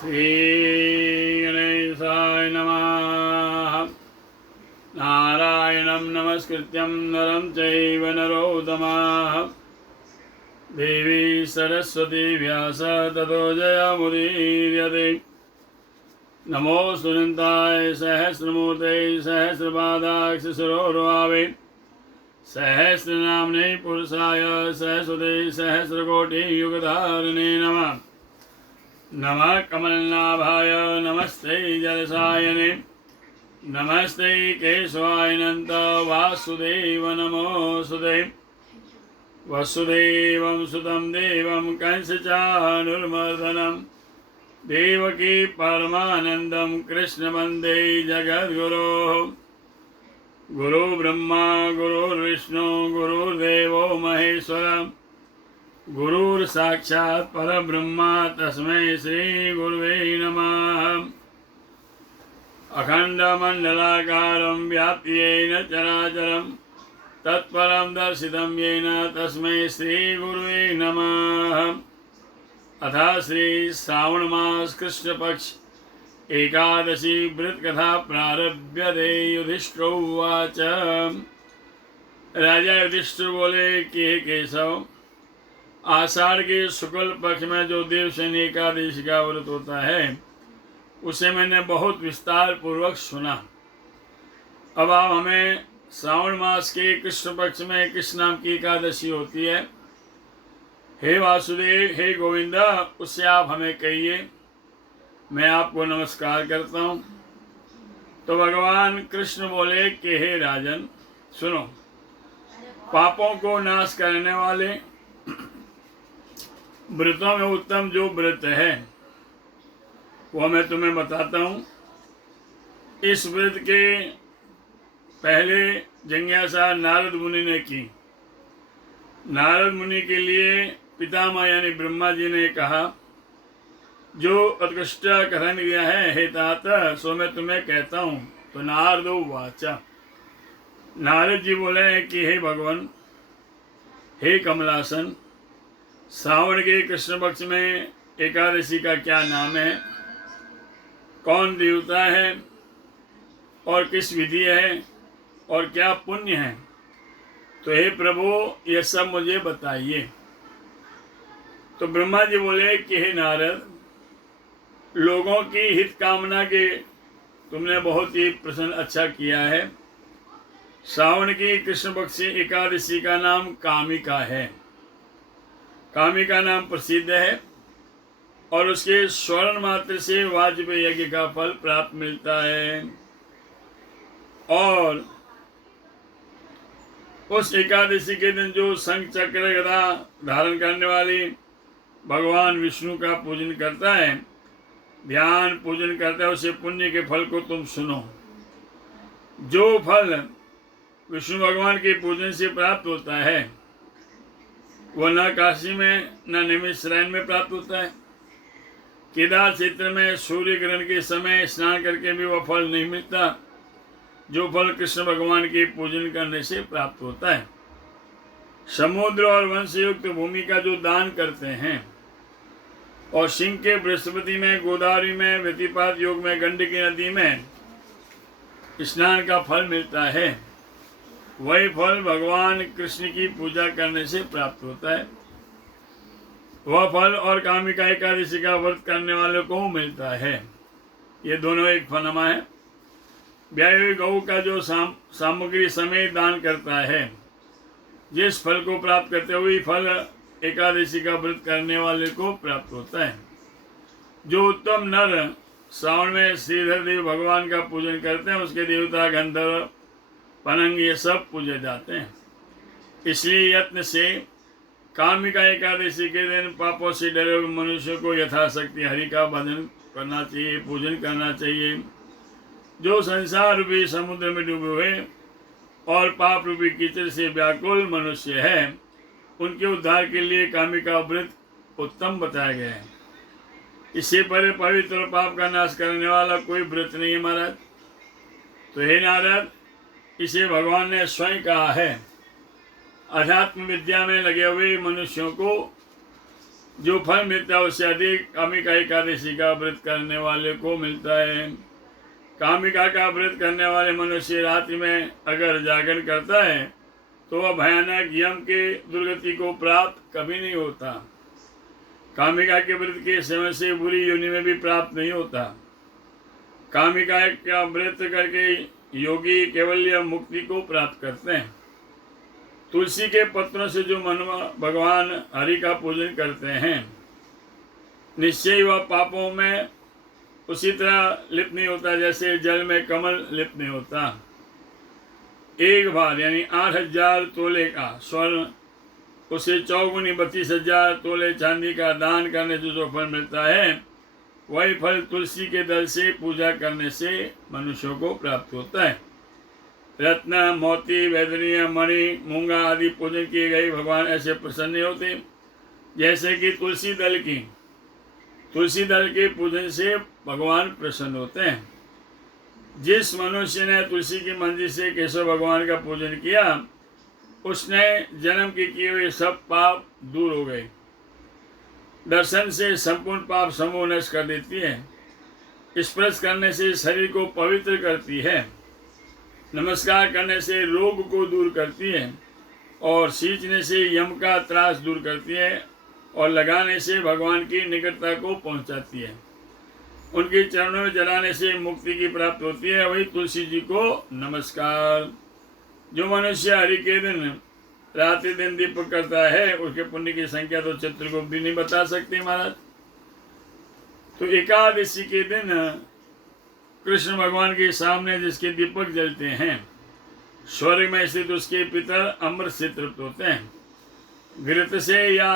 श्रीगणेशाय नमः। नारायणं नमस्कृत्यं नरं चैव नरोत्तमः। देवी सरस्वती व्यास ततो जयमुदीर्यते। नमो सुनन्ताय सहस्रमूर्ते सहस्रपादाक्ष शिरोर्भावे सहस्रनाम्ने पुरुषाय सहस्रते सहस्रकोटियुगधारिणे नमः। नमः कमलनाभाय नमस्ते जलसायने नमस्ते केशवाय नन्द वासुदेव नमोऽस्तुते। वसुदेवं सुतं देवं कंसचाणूरमर्दनं देवकी परमानन्दं कृष्ण वन्दे जगद्गुरोः। गुरु ब्रह्मा गुरुर्विष्णु गुरुर्देवो महेश्वरः गुरुर्साक्षात् परब्रह्म तस्मै श्री गुरुवे नमः। अखण्डमण्डलाकारं व्याप्य येन चराचरं तत्परं दर्शितं येन तस्मै श्री गुरुवे नमः। अथ श्री श्रावण मास कृष्ण पक्ष एकादशी व्रतकथा प्रारभ्यते। युधिष्ठिर उवाच। राजा युधिष्ठिर बोले कि हे केशव, आषाढ़ के शुक्ल पक्ष में जो देवशयनी एकादशी का व्रत होता है उसे मैंने बहुत विस्तार पूर्वक सुना। अब आप हमें श्रावण मास के कृष्ण पक्ष में किस नाम की एकादशी होती है? हे वासुदेव, हे गोविंदा, उससे आप हमें कहिए, मैं आपको नमस्कार करता हूँ। तो भगवान कृष्ण बोले कि हे राजन सुनो, पापों को नाश करने वाले व्रतों में उत्तम जो व्रत है वो मैं तुम्हें बताता हूँ। इस व्रत के पहले जिज्ञासा नारद मुनि ने की। नारद मुनि के लिए पितामह यानी ब्रह्मा जी ने कहा, जो उत्कृष्ट कथन किया है हे तात सो मैं तुम्हें कहता हूँ। तो नारदो वाचा, नारद जी बोले कि हे भगवान, हे कमलासन, श्रावण के कृष्ण पक्ष में एकादशी का क्या नाम है, कौन देवता है और किस विधि है और क्या पुण्य है, तो हे प्रभु ये सब मुझे बताइए। तो ब्रह्मा जी बोले कि हे नारद, लोगों की हित कामना के तुमने बहुत ही प्रसन्न अच्छा किया है। श्रावण की कृष्ण पक्ष एकादशी का नाम कामिका है। कामिका नाम प्रसिद्ध है और उसके स्वर्ण मात्र से वाजपेयी यज्ञ का फल प्राप्त मिलता है। और उस एकादशी के दिन जो शंख चक्र गदा धारण करने वाली भगवान विष्णु का पूजन करता है, ध्यान पूजन करता है, उसे पुण्य के फल को तुम सुनो। जो फल विष्णु भगवान के पूजन से प्राप्त होता है वह न काशी में न नैमिषारण्य में प्राप्त होता है। केदार क्षेत्र में सूर्य ग्रहण के समय स्नान करके भी वह फल नहीं मिलता जो फल कृष्ण भगवान के पूजन करने से प्राप्त होता है। समुद्र और वंश युक्त भूमि का जो दान करते हैं और सिंह के बृहस्पति में, गोदावरी में, व्यतिपात योग में, गंडकी नदी में स्नान का फल मिलता है, वही फल भगवान कृष्ण की पूजा करने से प्राप्त होता है। वह फल और कामिका एकादशी का व्रत करने वालों को मिलता है। ये दोनों एक फनमा है। ब्याही गौ का जो सामग्री समेत दान करता है, जिस फल को प्राप्त करते हुए फल एकादशी का व्रत करने वाले को प्राप्त होता है। जो उत्तम नर श्रावण में श्रीधर देव भगवान का पूजन करते हैं, उसके देवता गंधर्व पनंग ये सब पूजे जाते हैं। इसलिए यत्न से कामिका एकादशी के दिन पापों से डरे हुए मनुष्य को यथाशक्ति हरि का भजन करना चाहिए, पूजन करना चाहिए। जो संसार रूपी समुद्र में डूबे हुए और पाप रूपी कीचड़ से व्याकुल मनुष्य है, उनके उद्धार के लिए कामिका व्रत उत्तम बताया गया है। इससे परे पवित्र और पाप का नाश करने वाला कोई व्रत नहीं है महाराज। तो हे नारद, इसे भगवान ने स्वयं कहा है। अध्यात्म विद्या में लगे हुए मनुष्यों को जो फल मिलता है उससे अधिक कामिका एकादशी का व्रत करने वाले को मिलता है। कामिका का व्रत करने वाले मनुष्य रात्रि में अगर जागरण करता है तो वह भयानक यम के दुर्गति को प्राप्त कभी नहीं होता। कामिका के व्रत के सेवन से बुरी योनि में भी प्राप्त नहीं होता। कामिका का व्रत करके योगी केवल मुक्ति को प्राप्त करते हैं। तुलसी के पत्रों से जो भगवान हरि का पूजन करते हैं निश्चय वह पापों में उसी तरह लिप्त नहीं होता जैसे जल में कमल लिप्त नहीं होता। एक बार यानी 8,000 तोले का स्वर्ण उसे 32,000 तोले चांदी का दान करने से जो फल मिलता है वही फल तुलसी के दल से पूजा करने से मनुष्यों को प्राप्त होता है। रत्न मोती वैदनीय मणि मूंगा आदि पूजन किए गए भगवान ऐसे प्रसन्न नहीं होते जैसे कि तुलसी दल के पूजन से भगवान प्रसन्न होते हैं। जिस मनुष्य ने तुलसी की मंदिर से केशव भगवान का पूजन किया उसने जन्म के किए हुए सब पाप दूर हो गए। दर्शन से संपूर्ण पाप समूह नष्ट कर देती है। स्पर्श करने से शरीर को पवित्र करती है। नमस्कार करने से रोग को दूर करती है और सींचने से यम का त्रास दूर करती है और लगाने से भगवान की निकटता को पहुंचाती है। उनके चरणों में जलाने से मुक्ति की प्राप्ति होती है। वही तुलसी जी को नमस्कार। जो मनुष्य हरि के दिन रात्रि दिन दीपक करता है उसके पुण्य की संख्या तो चित्रगुप्त भी नहीं बता सकते महाराज। तो एकादशी के दिन कृष्ण भगवान के सामने जिसके दीपक जलते हैं स्वर्ग में स्थित उसके पितर अमृत से तृप्त होते हैं। घृत से या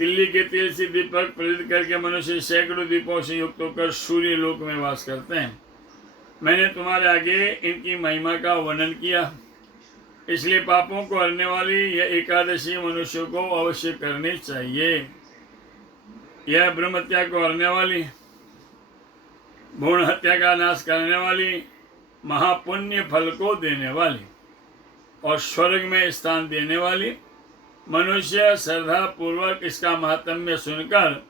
तिल्ली के तेल से दीपक प्रज्वलित करके मनुष्य सैकड़ों दीपों से युक्त होकर सूर्य लोक में वास करते हैं। मैंने तुम्हारे आगे इनकी महिमा का वर्णन किया, इसलिए पापों को हरने वाली यह एकादशी मनुष्यों को अवश्य करनी चाहिए। यह ब्रह्म हत्या को हरने वाली, भ्रूण हत्या का नाश करने वाली, महापुण्य फल को देने वाली और स्वर्ग में स्थान देने वाली, मनुष्य श्रद्धा पूर्वक इसका महात्म्य सुनकर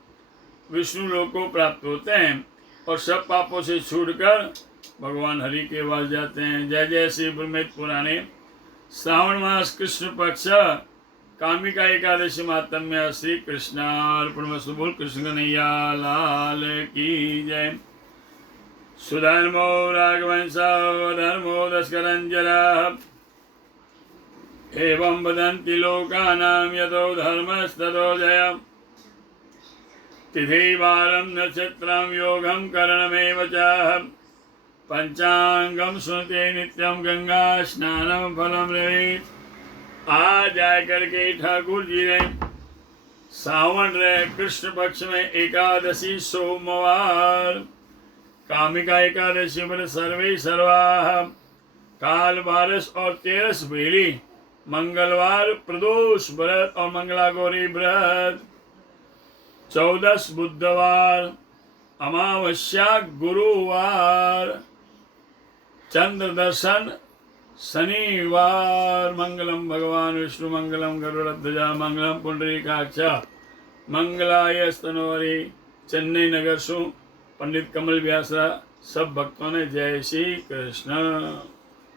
विष्णु लोक को प्राप्त होते हैं और सब पापों से छूटकर भगवान हरि के पास जाते हैं। जय जय श्री ब्रह्मेत पुराणे श्रावण मास कृष्ण पक्ष कामिका एकादशी महात्म्य श्री कृष्णार्पणमस्तु। बोल कृष्ण कन्हैया लाल की जय। सुधर्मो राघवंश धर्मो दशकरंजन एवं वदन्ति लोकानां यतो धर्मस्ततो जय। तिथि वारं नक्षत्रं योगं करणमेव च पंचांगम सुनते नित्यम गंगा स्नानम फलम रहे। आज जाए करके ठाकुर जी ने सावन रहे कृष्ण पक्ष में एकादशी सोमवार कामिका एकादशी पर सर्वे सर्वा काल बारस और 13 बेली मंगलवार प्रदोष व्रत और मंगला गौरी व्रत 14 बुधवार अमावस्या गुरुवार चंद्र दर्शन शनिवार। मंगलम भगवान विष्णु मंगलम गरुड़ध्वजा मंगलम पुंडरीकाक्ष मंगलाय स्तनोहरि। चेन्नई नगर सु पंडित कमल व्यासरा। सब भक्तों ने जय श्री कृष्ण।